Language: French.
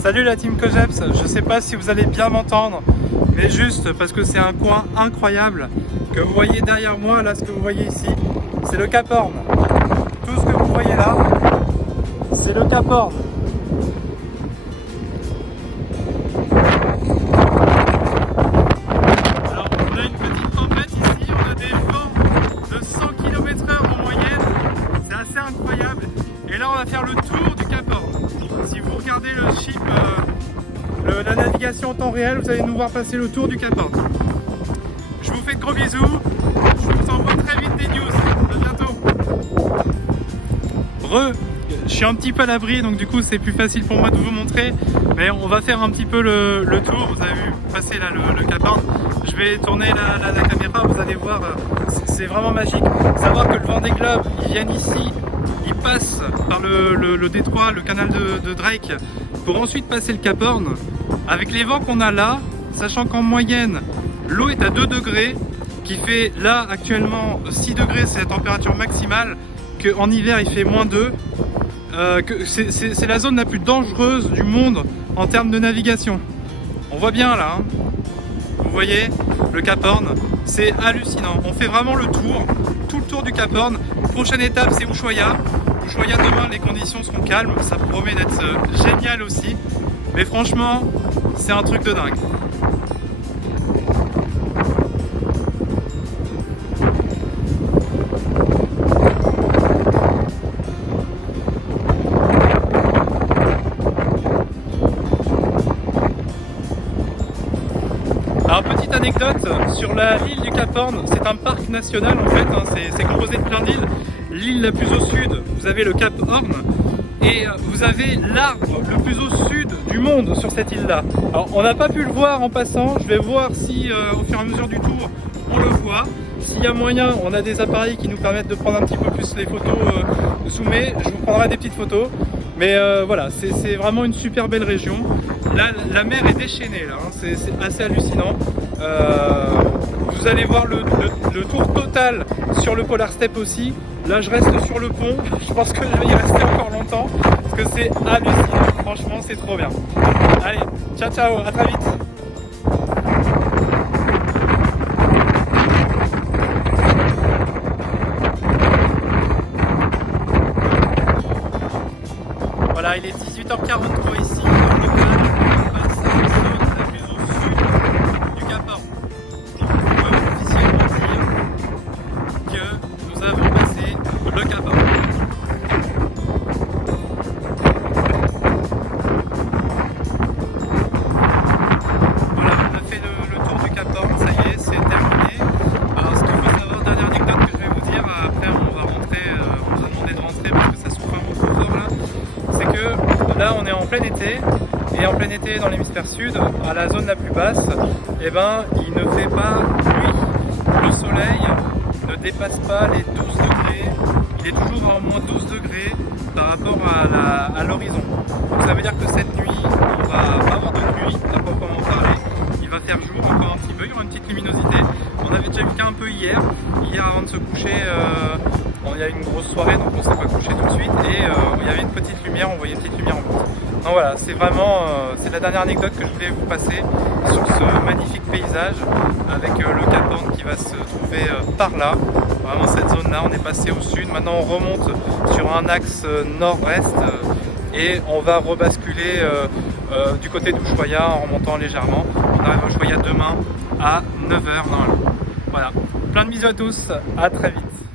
Salut la team Cogeps, je sais pas si vous allez bien m'entendre, mais juste parce que c'est un coin incroyable que vous voyez derrière moi, là ce que vous voyez ici, c'est le Cap Horn. Tout ce que vous voyez là, c'est le Cap Horn. Alors on a une petite tempête ici, on a des vents de 100 km/h en moyenne, c'est assez incroyable. Et là on va faire le tour du Cap Horn. Si vous regardez le chip, la navigation en temps réel, vous allez nous voir passer le tour du Cap Horn. Je vous fais de gros bisous, je vous envoie très vite des news, à bientôt. Je suis un petit peu à l'abri, donc du coup c'est plus facile pour moi de vous montrer, mais on va faire un petit peu le tour. Vous avez vu passer là le Cap Horn. Je vais tourner la caméra, vous allez voir, c'est vraiment magique. Savoir que le Vendée Globe, ils viennent ici, ils passent par le détroit, le canal de Drake, pour ensuite passer le Cap Horn. Avec les vents qu'on a là, sachant qu'en moyenne, l'eau est à 2 degrés, qui fait là actuellement 6 degrés, c'est la température maximale, qu'en hiver il fait -2, que c'est la zone la plus dangereuse du monde en termes de navigation. On voit bien là, hein. Vous voyez le Cap Horn, c'est hallucinant. On fait vraiment le tour, tout le tour du Cap Horn. Prochaine étape c'est Ushuaïa. Ushuaïa demain les conditions seront calmes, ça promet d'être génial aussi. Mais franchement, c'est un truc de dingue. Alors petite anecdote sur l'île du Cap Horn, c'est un parc national en fait, hein, c'est composé de plein d'îles. L'île la plus au sud, vous avez le Cap Horn, et vous avez l'arbre le plus au sud du monde sur cette île là. Alors on n'a pas pu le voir en passant, je vais voir si au fur et à mesure du tour on le voit. S'il y a moyen, on a des appareils qui nous permettent de prendre un petit peu plus les photos zoomées, je vous prendrai des petites photos. Mais voilà, c'est vraiment une super belle région. Là, la mer est déchaînée, là, hein, c'est assez hallucinant. Vous allez voir le tour total sur le Polar Steppe aussi. Là, je reste sur le pont. Je pense que je vais y rester encore longtemps parce que c'est hallucinant. Franchement, c'est trop bien. Allez, ciao, ciao, à très vite. Voilà, il est 18h43 ici, dans le local, on passe à la zone la plus au sud du Cap Horn. On peut officiellement dire que nous avons passé le Cap Horn. Voilà, on a fait le tour du Cap Horn, ça y est, c'est terminé. Alors ce qu'il faut savoir, dernière anecdote que je vais vous dire, après on va rentrer, on nous a demandé de rentrer parce que ça souffle un peu trop fort là. C'est que là on est en plein été, et en plein été dans l'hémisphère sud, à la zone la plus basse, eh ben, il ne fait pas nuit. Le soleil ne dépasse pas les 12 degrés, il est toujours à moins 12 degrés par rapport à l'horizon. Donc ça veut dire que cette nuit, on va pas avoir de nuit à proprement parler, il va faire jour encore un petit peu, il y aura une petite luminosité. On avait déjà vu qu'un peu hier avant de se coucher, il y a eu une grosse soirée donc on s'est pas couché tout de suite, et il y avait une petite lumière, on voyait une petite lumière en plus. Donc voilà, c'est vraiment c'est la dernière anecdote que je voulais vous passer sur ce magnifique paysage avec le Cap Horn qui va se trouver par là. Vraiment cette zone là, on est passé au sud, maintenant on remonte sur un axe nord-est et on va rebasculer du côté d'Ushuaïa en remontant légèrement. On arrive à Ushuaïa demain à 9h normalement. Voilà, plein de bisous à tous, à très vite.